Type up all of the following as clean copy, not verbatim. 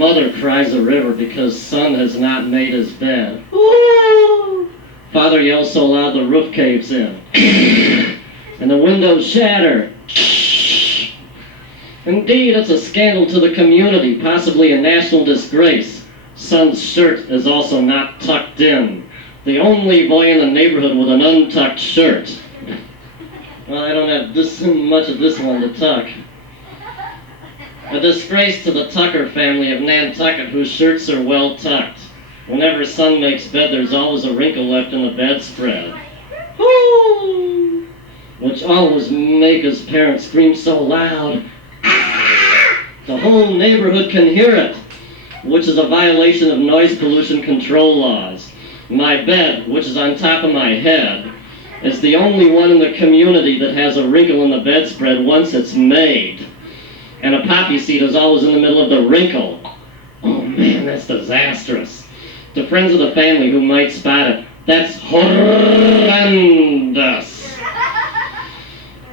Mother cries a river because son has not made his bed. Ooh! Father yells so loud the roof caves in. And the windows shatter. Indeed, it's a scandal to the community, possibly a national disgrace. Son's shirt is also not tucked in. The only boy in the neighborhood with an untucked shirt. Well, I don't have this much of this one to tuck. A disgrace to the Tucker family of Nantucket, whose shirts are well tucked. Whenever son makes bed, there's always a wrinkle left in the bedspread. Woo! Which always make his parents scream so loud, the whole neighborhood can hear it, which is a violation of noise pollution control laws. My bed, which is on top of my head, is the only one in the community that has a wrinkle in the bedspread once it's made. And a poppy seed is always in the middle of the wrinkle. Oh man, that's disastrous. To friends of the family who might spot it, that's horrendous.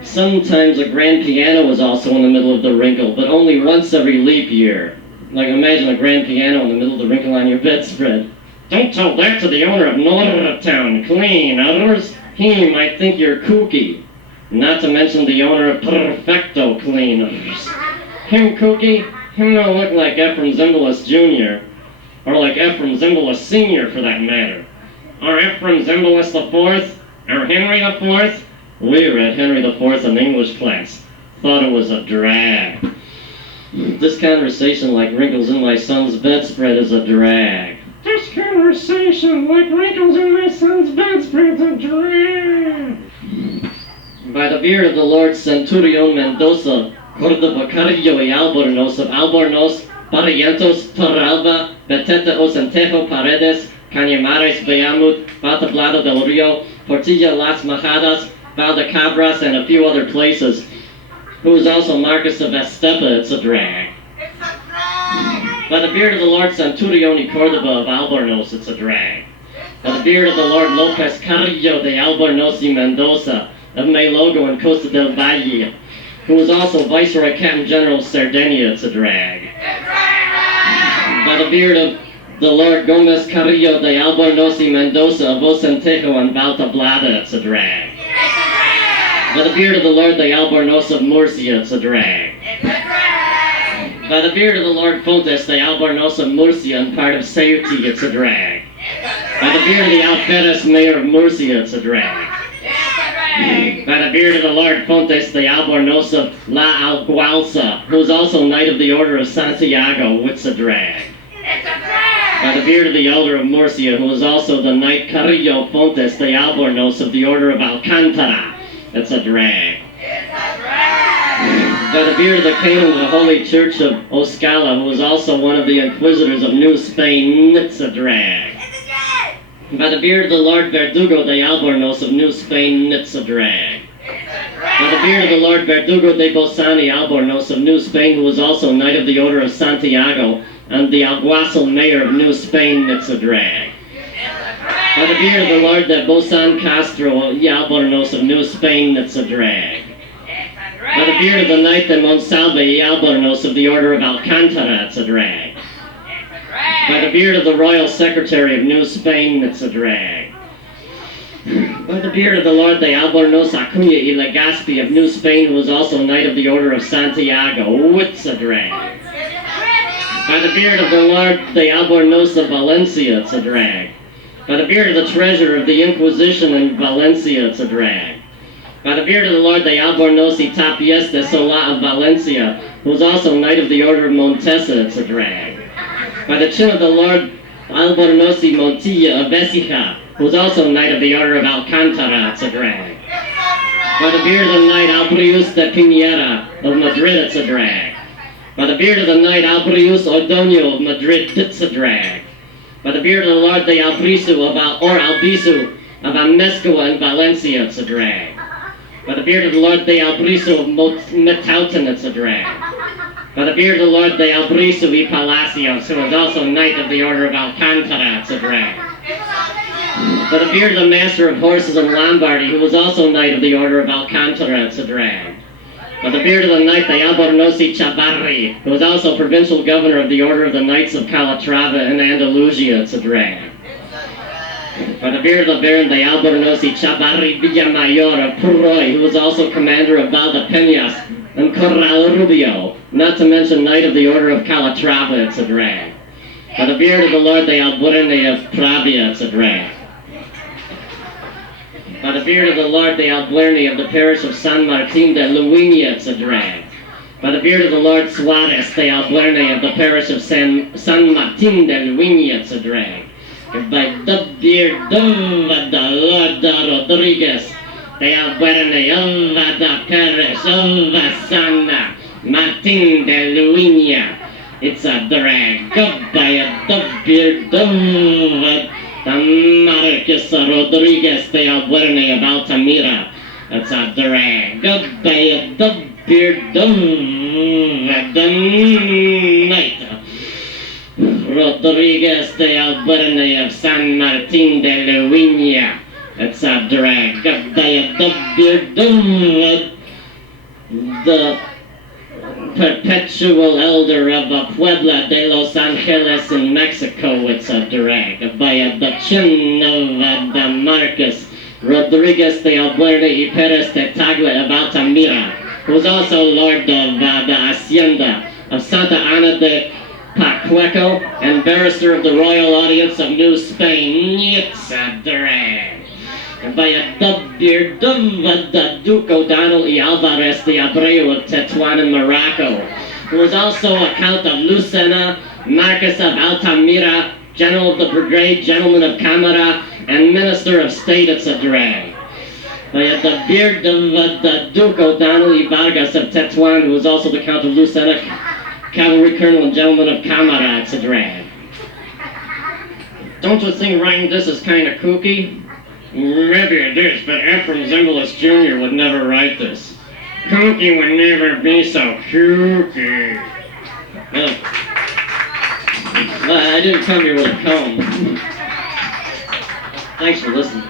Sometimes a grand piano is also in the middle of the wrinkle, but only once every leap year. Like imagine a grand piano in the middle of the wrinkle on your bedspread. Don't tell that to the owner of Northtown Clean, others. He might think you're kooky. Not to mention the owner of Perfecto Cleaners. Him kooky, him don't look like Ephraim Zimbalist Jr., or like Ephraim Zimbalist Sr. for that matter. Or Ephraim Zimbalist IV, or Henry IV. We read Henry IV in English class. Thought it was a drag. This conversation like wrinkles in my son's bedspread is a drag. This conversation like wrinkles in my son's bedspread is a drag. By the beard of the Lord Centurion Mendoza, Cordoba Carrillo y Albornoz of Albornoz, Barrientos, Torralba, Beteta Ocentejo Paredes, Cañamares Bayamut, Batablado del Rio, Portilla Las Majadas, Valdecabras, and a few other places, who is also Marcus of Estepa, it's a drag. It's a drag! By the beard of the Lord Centurion y Cordoba of Albornoz, it's a drag. By the beard of the Lord Lopez Carrillo de Albornoz y Mendoza, of Melogo and Costa del Valle, who was also Viceroy Captain General of Sardinia, it's a drag. It's a drag! By the beard of the Lord Gomez Carrillo de Albornoz y Mendoza of Ocentejo and Baltablada, it's a drag. It's a drag! By the beard of the Lord de Albornoz of Murcia, it's a drag. It's a drag! By the beard of the Lord Fontes de Albornoz of Murcia and part of Ceuta, it's a drag. It's a drag! By the beard of the Alferez Mayor of Murcia, it's a drag. By the beard of the Lord Fontes de Albornoz of La Algualsa, who is also Knight of the Order of Santiago, it's a drag. It's a drag! By the beard of the Elder of Murcia, who is also the Knight Carrillo Fontes de Albornoz of the Order of Alcantara, it's a drag. It's a drag! By the beard of the Canon of the Holy Church of Oscala, who is also one of the Inquisitors of New Spain, it's a drag. It's a drag! By the beard of the Lord Verdugo de Albornoz of New Spain, it's a drag. It's a By the beard of the Lord Verdugo de Bosani Albornoz of New Spain, who was also Knight of the Order of Santiago, and the Alguacil Mayor of New Spain, it's a drag. By the beard of the Lord de Bosan Castro y Albornoz of New Spain, it's a drag. By the beard of the Knight de Monsalve y Albornoz of the Order of Alcantara, it's a drag. By the beard of the Royal Secretary of New Spain, it's a drag. By the beard of the Lord de Albornoz Acuña y Legazpi of New Spain, who was also Knight of the Order of Santiago, it's a drag. By the beard of the Lord de Albornoz of Valencia, it's a drag. By the beard of the Treasurer of the Inquisition in Valencia, it's a drag. By the beard of the Lord de Albornoz y Tapies de Solá of Valencia, who was also Knight of the Order of Montesa, it's a drag. By the chin of the Lord Albornoz y Montilla of Écija, who was also Knight of the Order of Alcantara, it's a drag. By the beard of the Knight Albrius de Piñera of Madrid, it's a drag. By the beard of the Knight Albrius Ordonio of Madrid, it's a drag. By the beard of the Lord de Albisu Albisu of Amescoa and Valencia, it's a drag. By the beard of the Lord de Albrisu of Metautan, it's a drag. By the beard of the Lord de Albrisu y Palacios, who is also Knight of the Order of Alcantara, it's a drag. By the beard of the Master of Horses in Lombardy, who was also Knight of the Order of Alcantara, it's a drag. By the beard of the knight, the Albornozi Chavarri, who was also provincial governor of the Order of the Knights of Calatrava in Andalusia, it's a drag. By the beard of the baron, the Albornozi Chavarri Villamayor of Puroy, who was also commander of Valdepeñas and Corral Rubio, not to mention knight of the Order of Calatrava, it's a drag. By the beard of the Lord, the Alburene of Pravia, it's a drag. By the beard of the Lord, the Albuerne of the parish of San Martin de Luinia, it's a drag. By the beard of the Lord Suarez, the Albuerne of the parish of San Martin de Luinia, it's a drag. By the beard of the Lord Rodriguez, the Albuerne of the parish of San Martin de Luinia, it's a drag. By the beard of the Marcus Rodriguez de Albuerne of Altamira, it's a drag. By the beard of the knight Rodriguez de Albuerne of San Martin de Luinia, it's a drag. By the beard of the perpetual elder of Puebla de Los Angeles in Mexico, it's a drag. By the chin of the Marcus Rodriguez de Albuerne y Perez de Tagle of Altamira, who was also lord of the Hacienda of Santa Ana de Pacueco and barrister of the Royal Audience of New Spain, it's a drag. By a beard of the Duke O'Donnell y Alvarez de Abreu of Tetuan in Morocco, who was also a Count of Lucena, Marquess of Altamira, General of the Brigade, Gentleman of Camara, and Minister of State, it's a drag. By the beard of the Duke O'Donnell y Vargas of Tetuan, who was also the Count of Lucena, Cavalry Colonel and Gentleman of Camara, it's a drag. Don't you think writing this is kind of kooky? Maybe it is, but Ephraim Zimbalist Jr. would never write this. Kooky would never be so kooky. Well, I didn't come here with a comb. Thanks for listening.